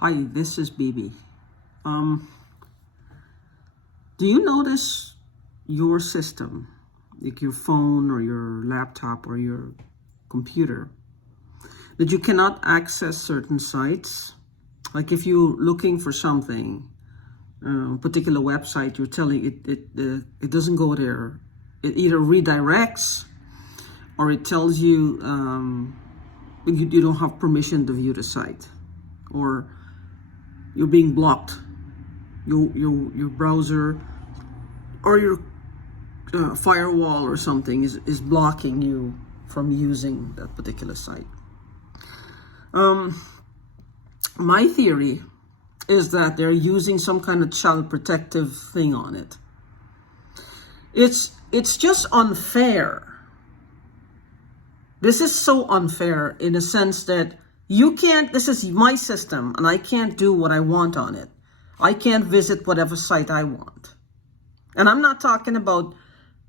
Hi, this is BB. Um, do you notice your system, like your phone or your laptop or your computer, that you cannot access certain sites? Like if you're looking for something, particular website, you're telling it doesn't go there. It either redirects or it tells you you don't have permission to view the site, or you're being blocked. Your browser or your firewall or something is blocking you from using that particular site. My theory is that they're using some kind of child protective thing on it. It's just unfair. This is so unfair in a sense that you can't, this is my system and I can't do what I want on it. I can't visit whatever site I want. And I'm not talking about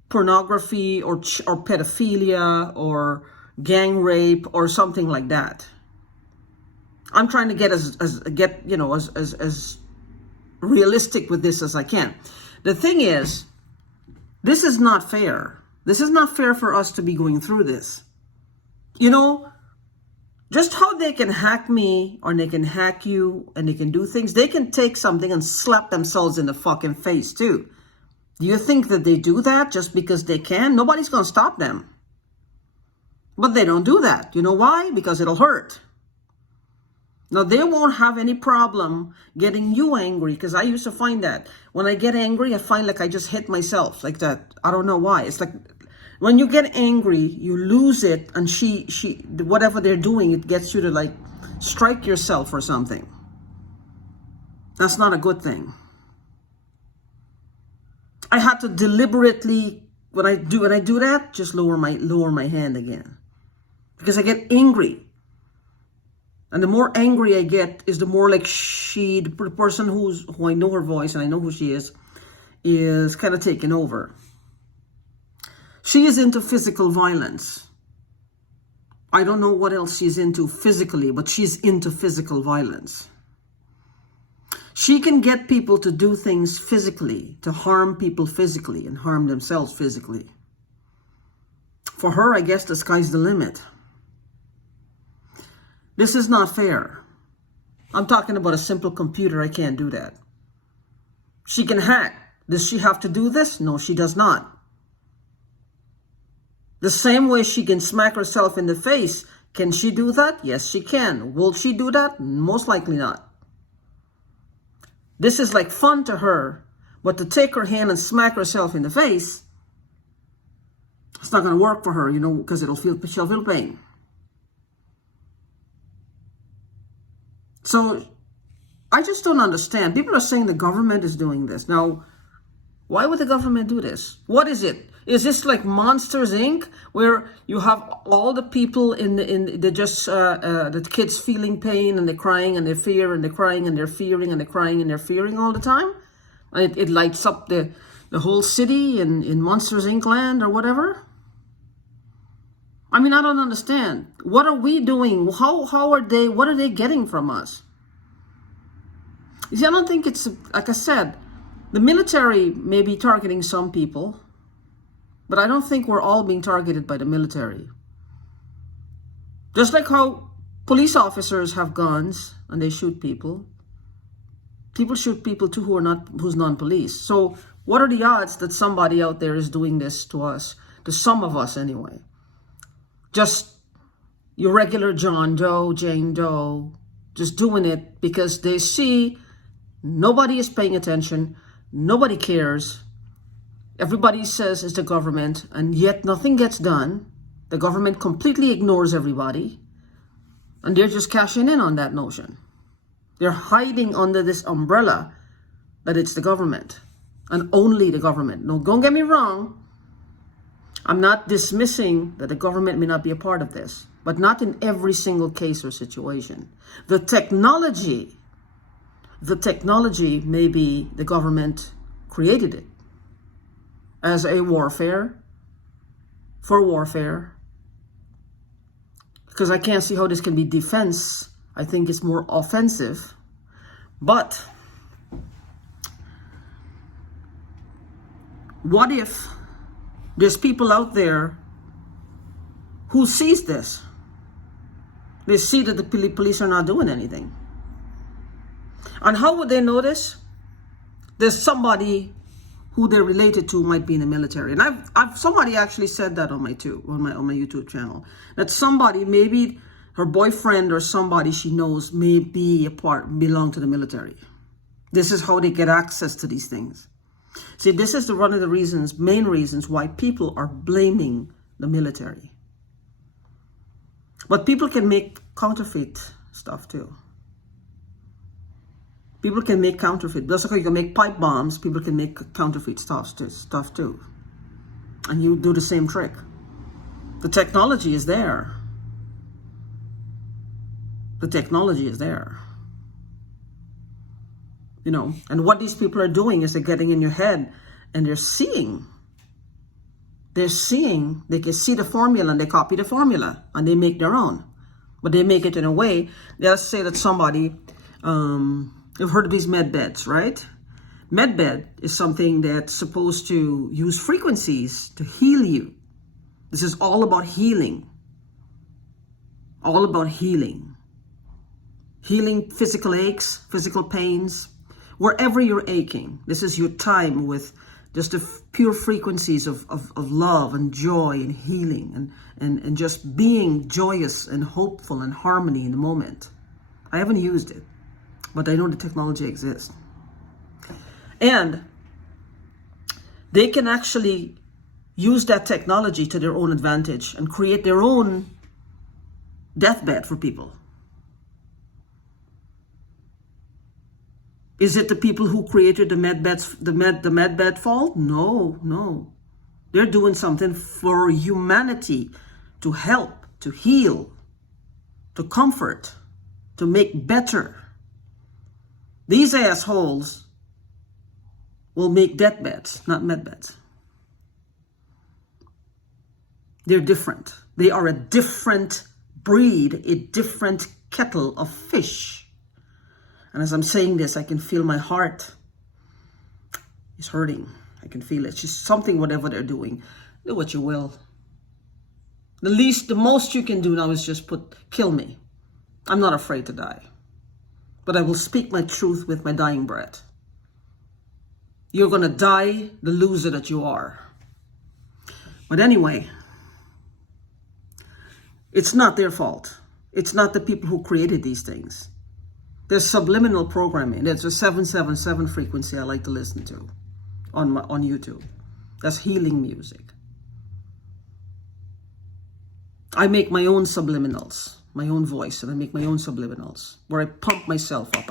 pornography or pedophilia or gang rape or something like that. I'm trying to get as realistic with this as I can. The thing is, this is not fair. This is not fair for us to be going through this. You know, just how they can hack me or they can hack you and they can do things. They can take something and slap themselves in the fucking face too. Do you think that they do that just because they can? Nobody's going to stop them. But they don't do that. You know why? Because it'll hurt. Now, they won't have any problem getting you angry, because I used to find that when I get angry, I find like I just hit myself like that. I don't know why. It's like when you get angry, you lose it, and whatever they're doing, it gets you to like strike yourself or something. That's not a good thing. I had to deliberately, when I do that, just lower my hand again, because I get angry. And the more angry I get, is the more like the person who I know her voice and I know who she is kind of taking over. She is into physical violence. I don't know what else she's into physically, but she's into physical violence. She can get people to do things physically, to harm people physically and harm themselves physically. For her, I guess the sky's the limit. This is not fair. I'm talking about a simple computer. I can't do that. She can hack. Does she have to do this? No, she does not. The same way she can smack herself in the face. Can she do that? Yes, she can. Will she do that? Most likely not. This is like fun to her, but to take her hand and smack herself in the face, it's not going to work for her, because she'll feel pain. So I just don't understand. People are saying the government is doing this. Now, why would the government do this? What is it? Is this like Monsters, Inc., where you have all the people the kids feeling pain and they're crying and they fear and they're crying and they're fearing and they're crying and they're fearing all the time? And it lights up the whole city in Monsters, Inc. land or whatever? I mean, I don't understand. What are we doing? What are they getting from us? You see, I don't think it's, like I said, the military may be targeting some people, but I don't think we're all being targeted by the military. Just like how police officers have guns and they shoot people. People shoot people too who's non-police. So what are the odds that somebody out there is doing this to us, to some of us anyway? Just your regular John Doe, Jane Doe, just doing it because they see nobody is paying attention, nobody cares. Everybody says it's the government, and yet nothing gets done. The government completely ignores everybody, and they're just cashing in on that notion. They're hiding under this umbrella that it's the government, and only the government. No, don't get me wrong. I'm not dismissing that the government may not be a part of this, but not in every single case or situation. The technology, maybe the government created it as a warfare, because I can't see how this can be defense. I think it's more offensive But what if there's people out there who sees this? They see that the police are not doing anything. And how would they notice? There's somebody who they're related to might be in the military. And I've somebody actually said that on my YouTube channel. That somebody, maybe her boyfriend or somebody she knows, may belong to the military. This is how they get access to these things. See, this is one of the main reasons why people are blaming the military. But people can make counterfeit stuff too. People can make counterfeit. Just like you can make pipe bombs, people can make counterfeit stuff too. And you do the same trick. The technology is there. The technology is there. You know, and what these people are doing is they're getting in your head and they're seeing. They can see the formula and they copy the formula and they make their own. But they make it in a way, let's say that somebody, you've heard of these med beds, right? Med bed is something that's supposed to use frequencies to heal you. This is all about healing. All about healing. Healing physical aches, physical pains, wherever you're aching. This is your time with just the pure frequencies of love and joy and healing and just being joyous and hopeful and harmony in the moment. I haven't used it, but I know the technology exists. And they can actually use that technology to their own advantage and create their own deathbed for people. Is it the people who created the med bed fault? No. They're doing something for humanity, to help, to heal, to comfort, to make better. These assholes will make deathbeds, not med beds. They're different. They are a different breed, a different kettle of fish. And as I'm saying this, I can feel my heart is hurting. I can feel it. It's just something, whatever they're doing. Do what you will. The most you can do now is just kill me. I'm not afraid to die. But I will speak my truth with my dying breath. You're going to die the loser that you are. But anyway, it's not their fault. It's not the people who created these things. There's subliminal programming. There's a 777 frequency I like to listen to on YouTube. That's healing music. I make my own subliminals, my own voice, and I make my own subliminals where I pump myself up.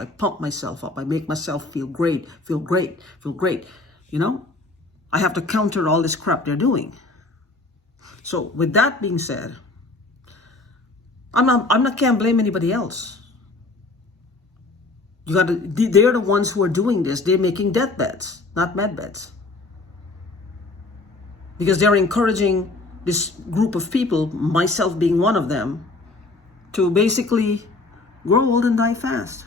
I make myself feel great. You know, I have to counter all this crap they're doing. So with that being said, can't blame anybody else. They're the ones who are doing this. They're making deathbeds, not med beds. Because they're encouraging this group of people, myself being one of them, to basically grow old and die fast.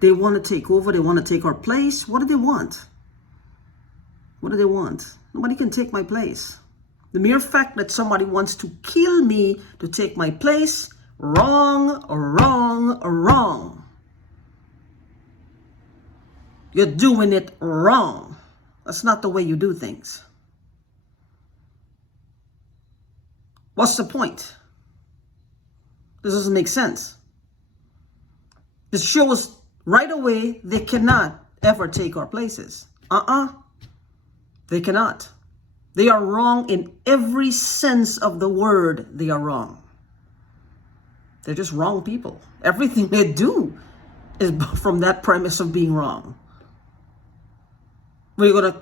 They want to take over. They want to take our place. What do they want? Nobody can take my place. The mere fact that somebody wants to kill me to take my place, wrong. You're doing it wrong. That's not the way you do things. What's the point? This doesn't make sense. This shows right away they cannot ever take our places. They cannot. They are wrong in every sense of the word. They are wrong. They're just wrong people. Everything they do is from that premise of being wrong. We're going to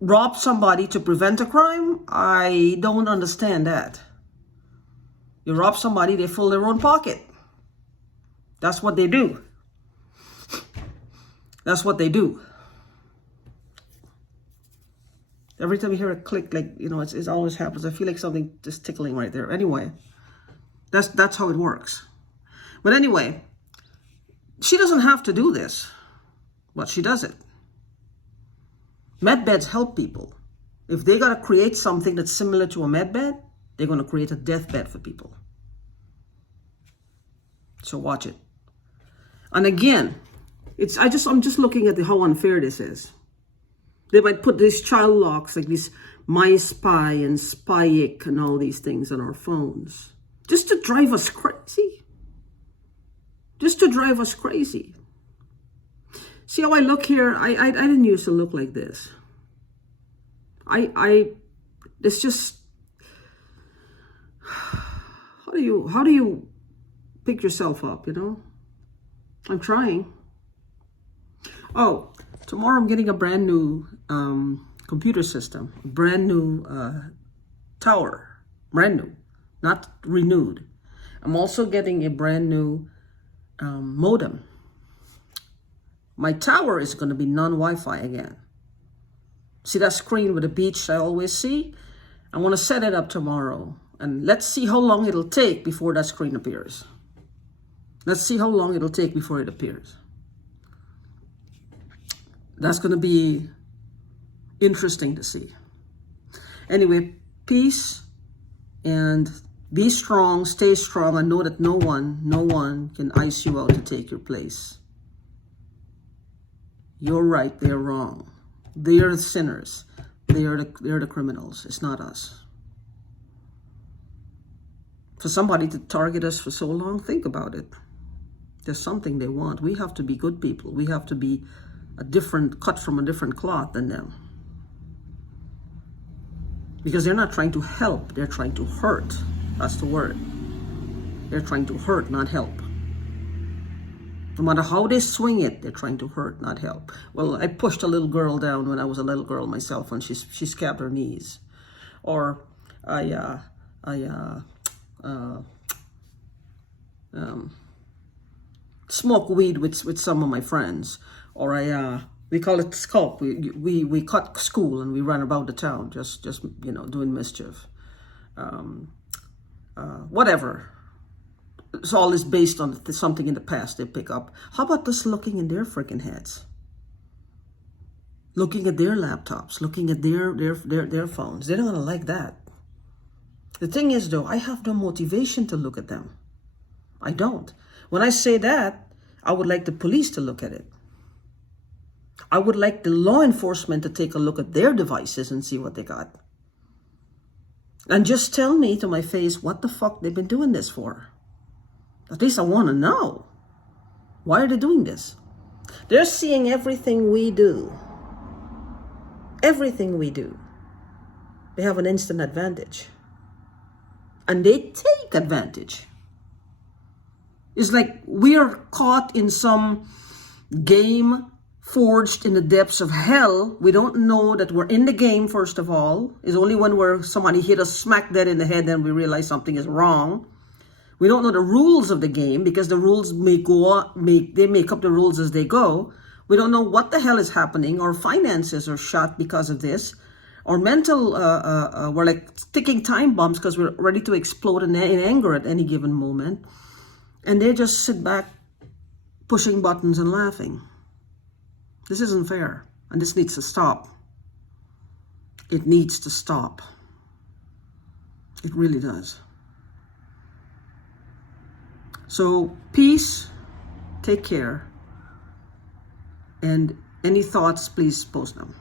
rob somebody to prevent a crime? I don't understand that. You rob somebody, they fill their own pocket. That's what they do. That's what they do. Every time you hear a click, like, you know, it always happens. I feel like something just tickling right there. Anyway, that's how it works. But anyway, she doesn't have to do this, but she does it. Med beds help people. If they got to create something that's similar to a med bed, they're going to create a deathbed for people. So watch it. And again, I'm just looking at how unfair this is. They might put these child locks, like these My Spy and Spyic and all these things on our phones, just to drive us crazy. Just to drive us crazy. See how I look here? I didn't used to look like this. It's just, how do you pick yourself up, you know? I'm trying. Oh, tomorrow I'm getting a brand new computer system, brand new tower, brand new, not renewed. I'm also getting a brand new modem. My tower is going to be non-Wi-Fi again. See that screen with the beach I always see? I want to set it up tomorrow. And let's see how long it'll take before that screen appears. Let's see how long it'll take before it appears. That's going to be interesting to see. Anyway, peace and be strong, stay strong, and know that no one can ice you out to take your place. You're right, they're wrong. They are the sinners. They are the criminals. It's not us. For somebody to target us for so long, think about it. There's something they want. We have to be good people. We have to be cut from a different cloth than them. Because they're not trying to help, they're trying to hurt. That's the word. They're trying to hurt, not help. No matter how they swing it, they're trying to hurt, not help. Well, I pushed a little girl down when I was a little girl myself, and she scabbed her knees. Or I smoke weed with some of my friends. Or we call it skulk. We cut school and we ran about the town, just doing mischief. Whatever. It's all is based on something in the past they pick up. How about just looking in their freaking heads? Looking at their laptops, looking at their phones. They're not gonna like that. The thing is though, I have no motivation to look at them. I don't. When I say that, I would like the police to look at it. I would like the law enforcement to take a look at their devices and see what they got. And just tell me to my face what the fuck they've been doing this for. At least I want to know. Why are they doing this? They're seeing everything we do. Everything we do. They have an instant advantage. And they take advantage. It's like we are caught in some game forged in the depths of hell. We don't know that we're in the game, first of all. It's only when somebody hit us smack dead in the head then we realize something is wrong. We don't know the rules of the game because the rules they make up the rules as they go. We don't know what the hell is happening. Our finances are shot because of this. Our mental, we're like ticking time bombs because we're ready to explode in anger at any given moment. And they just sit back pushing buttons and laughing. This isn't fair. And this needs to stop. It needs to stop. It really does. So, peace, take care, and any thoughts, please post them.